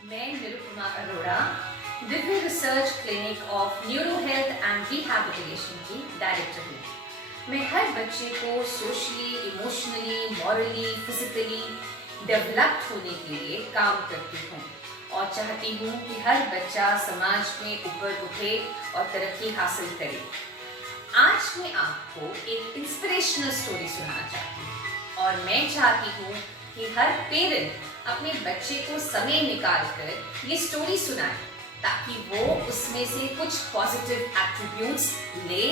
मैं Nirupama Arora Divya research clinic of neuro health and rehabilitation की director हूँ। मैं हर बच्चे को socially, emotionally, morally, physically developed होने के लिए काम करती हूँ और चाहती हूँ कि हर बच्चा समाज में ऊपर उठे और तरक्की हासिल करे। आज मैं आपको एक इंस्पिरेशनल स्टोरी सुनाना चाहती हूँ और मैं चाहती हूँ कि हर पेरेंट अपने बच्चे को समय निकालकर ये स्टोरी सुनाए ताकि वो उसमें से कुछ पॉजिटिव एट्रीब्यूट्स ले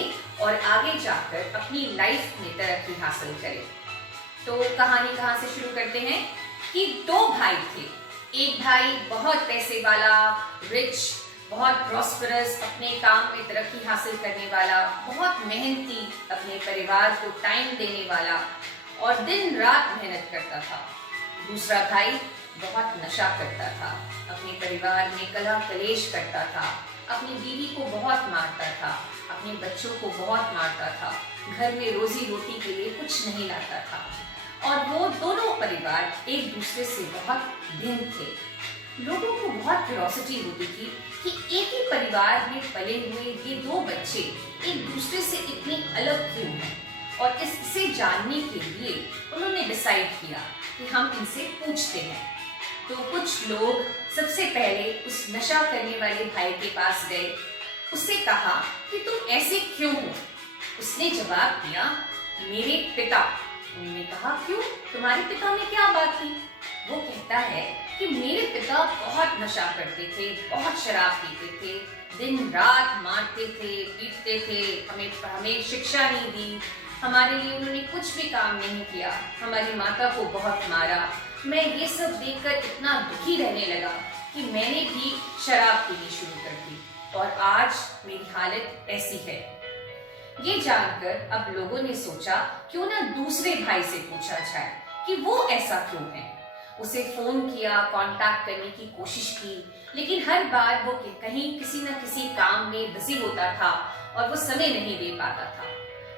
और आगे जाकर अपनी लाइफ में तरक्की हासिल करे। तो कहानी कहाँ से शुरू करते हैं कि दो भाई थे। एक भाई बहुत पैसे वाला, रिच, बहुत प्रॉस्परस, अपने काम में तरक्की हासिल करने वाला, बहुत मेहनती, अपने परिवार को टाइम देने वाला और दिन रात मेहनत करता था। दूसरा भाई बहुत नशा करता था, अपने परिवार में कलह कलेश करता था, अपनी बीवी को बहुत मारता था, अपने बच्चों को बहुत मारता था, घर में रोजी रोटी के लिए कुछ नहीं लाता था और वो दोनों परिवार एक दूसरे से बहुत भिन्न थे। लोगों को बहुत क्यूरियोसिटी होती थी कि एक ही परिवार में पले हुए ये दो बच्चे एक दूसरे से इतने अलग क्यों हैं, और इससे जानने के लिए उन्होंने डिसाइड किया कि हम इनसे पूछते हैं। तो कुछ लोग सबसे पहले उस नशा करने वाले भाई के पास गए, उससे कहा कि तुम ऐसे क्यों हो। उसने जवाब दिया, मेरे पिता। उन्होंने कहा, क्यों, तुम्हारे पिता में क्या बात थी? वो कहता है कि मेरे पिता बहुत नशा करते थे, बहुत शराब पीते थे, दिन रात मारते थे, पीटते थे, हमें शिक्षा नहीं दी, हमारे लिए उन्होंने कुछ भी काम नहीं किया, हमारी माता को बहुत मारा। मैं ये सब देखकर इतना दुखी रहने लगा कि मैंने भी शराब पीनी शुरू कर दी और आज मेरी हालत ऐसी है। ये जानकर अब लोगों ने सोचा क्यों ना दूसरे भाई से पूछा जाए कि वो ऐसा क्यों है। उसे फोन किया, कांटेक्ट करने की कोशिश की, लेकिन हर बार वो कहीं किसी न किसी काम में बिजी होता था और वो समय नहीं दे पाता था।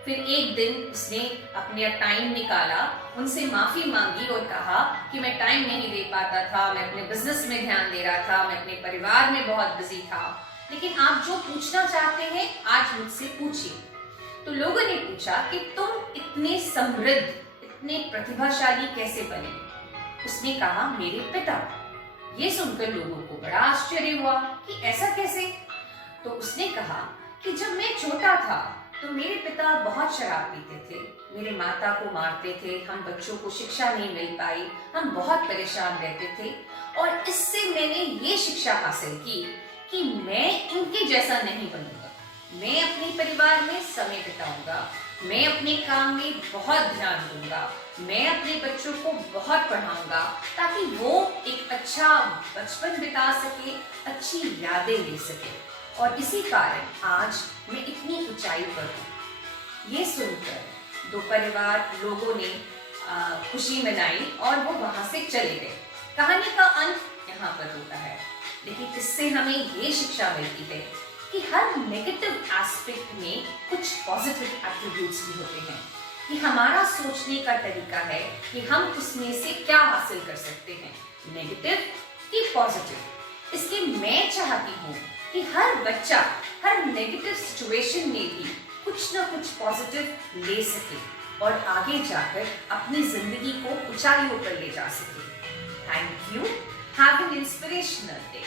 फिर एक दिन उसने अपना टाइम निकाला, उनसे माफी मांगी और कहा कि मैं टाइम नहीं दे पाता था, मैं अपने बिजनेस में ध्यान दे रहा था, मैं अपने परिवार में बहुत बिजी था, लेकिन आप जो पूछना चाहते हैं आज मुझसे पूछिए। तो लोगों ने पूछा कि तुम इतने समृद्ध, इतने प्रतिभाशाली कैसे बने? उसने कहा, मेरे पिता। ये सुनकर लोगों को बड़ा आश्चर्य हुआ कि ऐसा कैसे? तो उसने कहा कि जब मैं छोटा था तो मेरे पिता बहुत शराब पीते थे, मेरे माता को मारते थे, हम बच्चों को शिक्षा नहीं मिल पाई, हम बहुत परेशान रहते थे और इससे मैंने ये शिक्षा हासिल की कि मैं इनके जैसा नहीं बनूंगा। मैं अपने परिवार में समय बिताऊंगा, मैं अपने काम में बहुत ध्यान दूंगा, मैं अपने बच्चों को बहुत पढ़ाऊंगा ताकि वो एक अच्छा बचपन बिता सके, अच्छी यादें ले सके, और इसी कारण आज मैं इतनी ऊंचाई पर हूँ। ये सुनकर दो परिवार लोगों ने खुशी मनाई और वो वहां से चले गए। कहानी का अंत यहाँ पर होता है, लेकिन इससे हमें ये शिक्षा मिलती है कि हर नेगेटिव एस्पेक्ट में कुछ पॉजिटिव एट्रीब्यूट्स भी होते हैं, कि हमारा सोचने का तरीका है कि हम उसमें से क्या हासिल कर सकते हैं, नेगेटिव कि पॉजिटिव। इसलिए मैं चाहती हूँ कि हर बच्चा हर नेगेटिव सिचुएशन में भी कुछ ना कुछ पॉजिटिव ले सके और आगे जाकर अपनी जिंदगी को ऊंचाइयों पर ले जा सके। Thank you. Have an inspirational day.